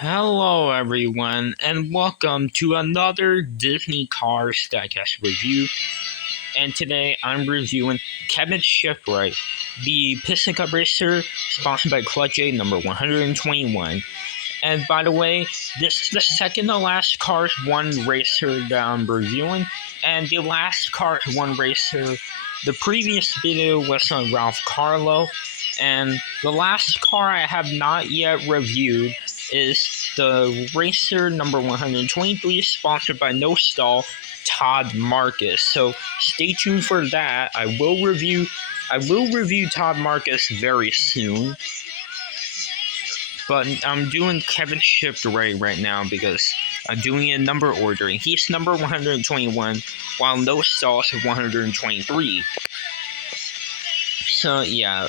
Hello, everyone, and welcome to another Disney Cars Diecast review. And today I'm reviewing Kevin Shiftright, the Piston Cup racer sponsored by Clutch A number 121. And by the way, this is the second to last Cars 1 racer that I'm reviewing, and the last Cars 1 racer, the previous video was on Ralph Carlo, and the last car I have not yet reviewed is the racer number 123, sponsored by No Stall, Todd Marcus. So stay tuned for that. I will review Todd Marcus very soon. But I'm doing Kevin Shiftright right now because I'm doing it in number ordering. He's number 121, while No Stall is 123. So yeah.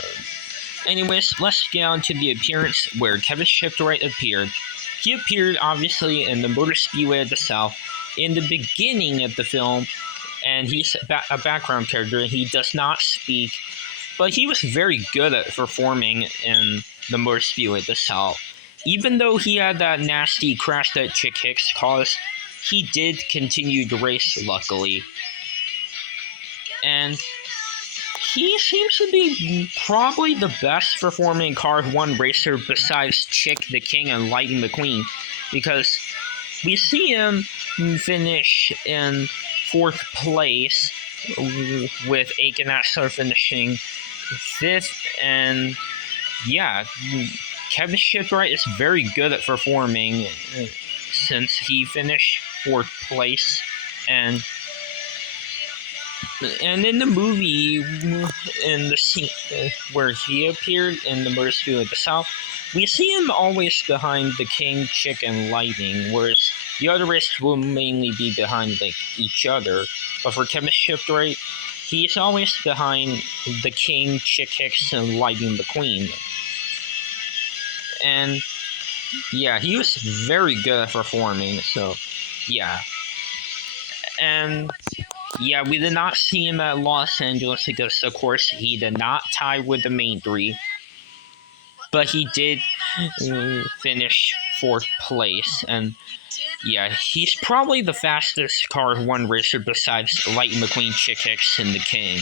Anyways, let's get on to the appearance where Kevin Shiftright appeared. He appeared obviously in the Motor Speedway of the South in the beginning of the film, and he's a background character. He does not speak, but he was very good at performing in the Motor Speedway of the South. Even though he had that nasty crash that Chick Hicks caused, he did continue to race, luckily. And he seems to be probably the best performing Cars 1 racer besides Chick the King and Lightning McQueen, because we see him finish in 4th place, with Aiken Astor finishing 5th, and yeah, Kevin Shiftright is very good at performing since he finished 4th place, and in the movie, in the scene where he appeared in the Motor Speedway of the South, we see him always behind the King, Chick, and Lightning, whereas the other racers will mainly be behind each other. But for Kevin Shiftright, he's always behind the King, Chick Hicks, and Lightning McQueen. And yeah, he was very good at performing, so yeah. And yeah, we did not see him at Los Angeles because, of course, he did not tie with the main 3. But he did finish 4th place. And yeah, he's probably the fastest Cars 1 racer besides Lightning McQueen, Chick Hicks, and the King.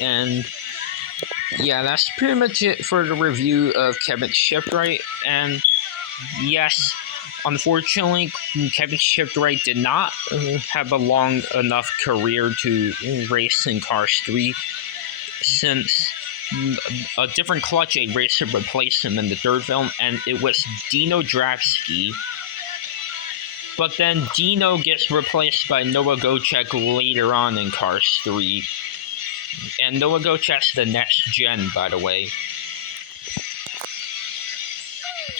And yeah, that's pretty much it for the review of Kevin Shiftright. And yes, unfortunately, Kevin Shiftright did not have a long enough career to race in Cars 3, since a different Clutch A racer replaced him in the 3rd film, and it was Dino Dravsky. But then Dino gets replaced by Noah Gochek later on in Cars 3. And Noah Gochek's the next gen, by the way.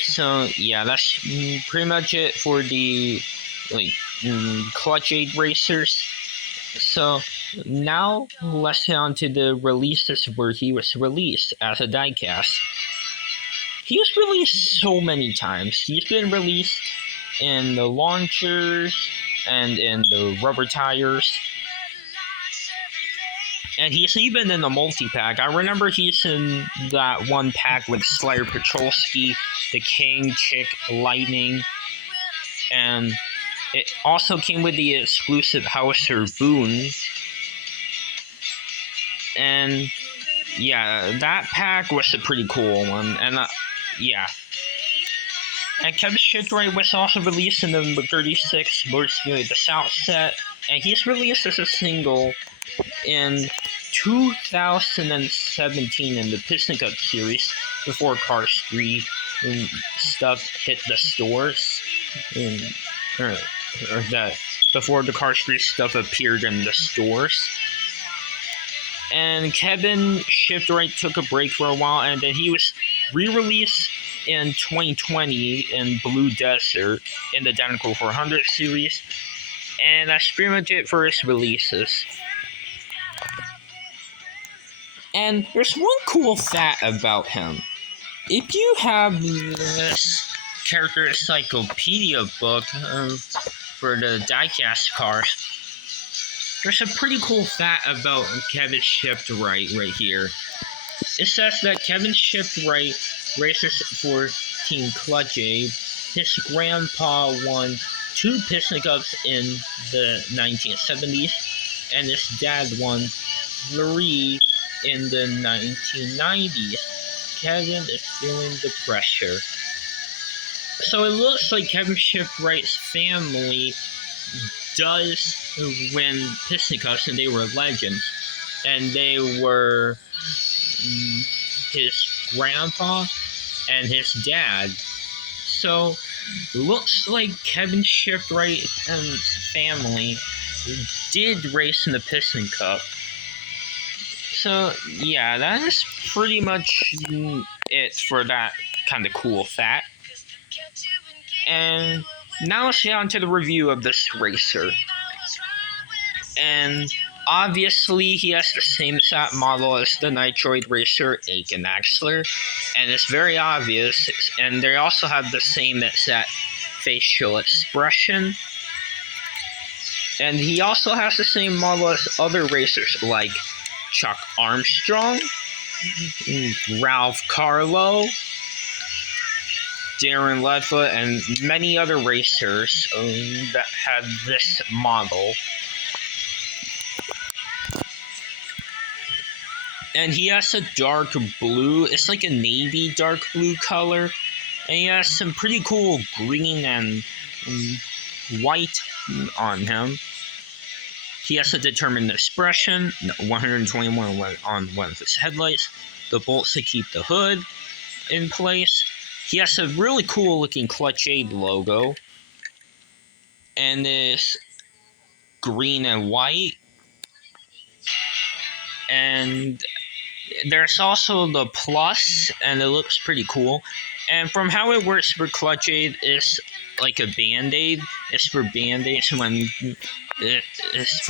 So yeah, that's pretty much it for the Clutch 8 racers. So now let's get on to the releases where he was released as a diecast. He was released so many times. He's been released in the launchers and in the rubber tires. And he's even in the multi-pack. I remember he's in that one pack with Slayer Petrolsky, the King, Chick, Lightning, and it also came with the exclusive Howitzer Boone. And yeah, that pack was a pretty cool one. And yeah. And Kevin Shiftright was also released in the 36 Motor Speedway the South set, and he's released as a single in 2017 in the Piston Cup series before Cars 3 stuff hit the stores, or that before the Cars 3 stuff appeared in the stores. And Kevin Shiftright took a break for a while, and then he was re-released in 2020 in Blue Desert in the Dinoco 400 series, and that's pretty much it for his releases. And there's one cool fact about him. If you have this character encyclopedia book for the diecast cars, there's a pretty cool fact about Kevin Shiftright right here. It says that Kevin Shiftright races for Team Clutch Aid. His grandpa won 2 Piston Cups in the 1970s, and his dad won 3 in the 1990s. Kevin is feeling the pressure. So it looks like Kevin Shiftright's family does win Piston Cups, and they were legends. And they were his grandpa and his dad. So looks like Kevin Shiftright's family did race in the Piston Cup. So yeah, that is pretty much it for that kind of cool fact. And now let's get on to the review of this racer. And obviously he has the same exact model as the Nitroid racer Aiken Axler, and it's very obvious, and they also have the same exact facial expression. And he also has the same model as other racers like Chuck Armstrong, Ralph Carlo, Darren Ledfoot, and many other racers that had this model. And he has a dark blue, it's like a navy dark blue color. And he has some pretty cool green and white on him. He has a determined expression, 121 on one of his headlights, the bolts to keep the hood in place. He has a really cool looking Clutch Aid logo, and it's green and white. And there's also the plus, and it looks pretty cool. And from how it works for Clutch Aid, it's like a band-aid. It's for band-aids when it's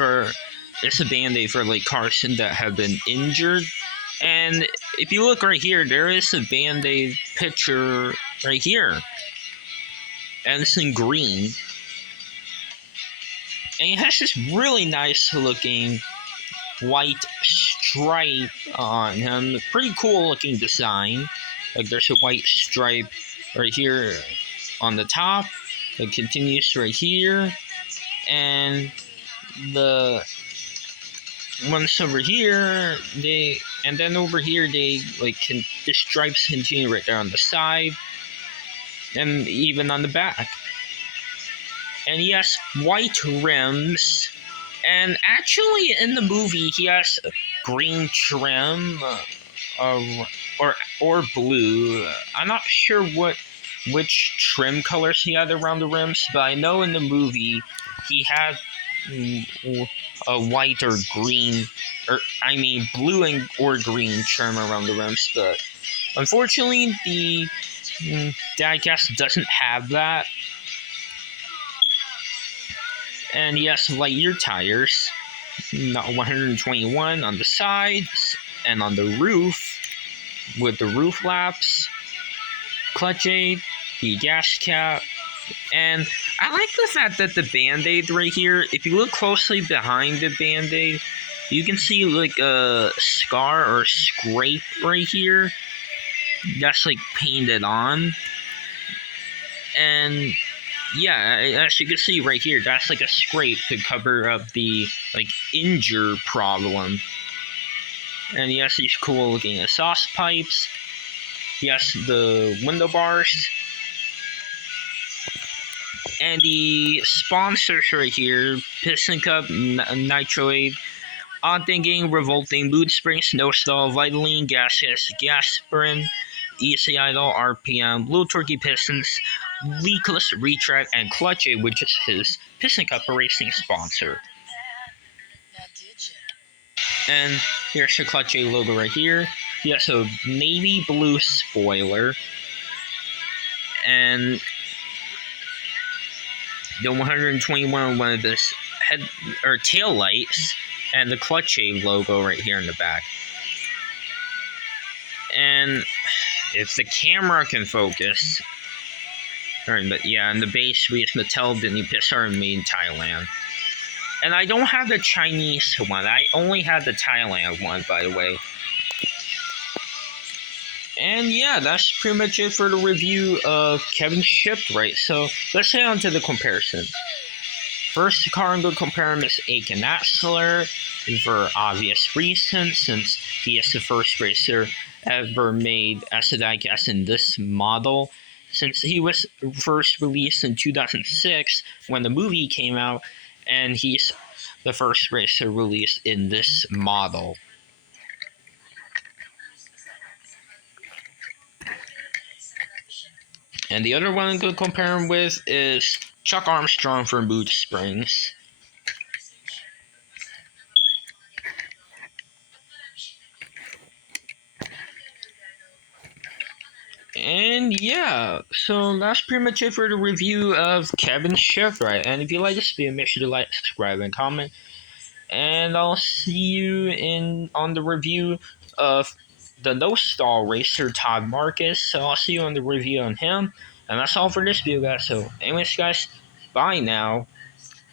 a band-aid for like cars that have been injured. And if you look right here, there is a band-aid picture right here, and it's in green. And it has this really nice looking white stripe on him. Pretty cool looking design. Like there's a white stripe right here on the top. It continues right here. And the ones over here, and then over here the stripes continue right there on the side. And even on the back. And he has white rims. And actually, in the movie, he has green trim, or blue. I'm not sure which trim colors he had around the rims, but I know in the movie he had a white or green, blue or green trim around the rims. But unfortunately, the diecast doesn't have that. And he has Lightyear tires, 121 on the sides and on the roof with the roof laps, Clutch Aid, the gas cap, and I like the fact that the band-aid right here, if you look closely behind the band-aid, you can see like a scar or scrape right here that's like painted on. And yeah, as you can see right here, that's like a scrape to cover up the injure problem. And he has these cool looking exhaust pipes. He has the window bars. And the sponsors right here, Piston Cup, Nitroid, Odd Thinking, Revolting, Boot Spring, Snow Stall, Vitaline, Gasprin, Easy Idle, RPM, Blue Turkey Pistons, Leakless Retract, and Clutch Aid, which is his Piston Cup racing sponsor. And here's the Clutch Aid logo right here. He has a navy blue spoiler, and the 121 on one of his head or tail lights, and the Clutch Aid logo right here in the back. And if the camera can focus, but yeah, in the base we have Mattel Disney Pixar made in Thailand. And I don't have the Chinese one. I only have the Thailand one, by the way. And yeah, that's pretty much it for the review of Kevin Shiftright. So let's head on to the comparison. First car I'm going to compare him is Aiken Atzler for obvious reasons, since he is the first racer ever made as a diecast in this model. Since he was first released in 2006 when the movie came out, and he's the first racer released in this model. And the other one I'm going to compare him with is Chuck Armstrong from Boot Springs. And yeah, so that's pretty much it for the review of Kevin Shiftright. And if you like this video, make sure to like, subscribe, and comment. And I'll see you in on the review of the No Stall racer Todd Marcus. So I'll see you on the review on him. And that's all for this video, guys. So anyways, guys, bye now.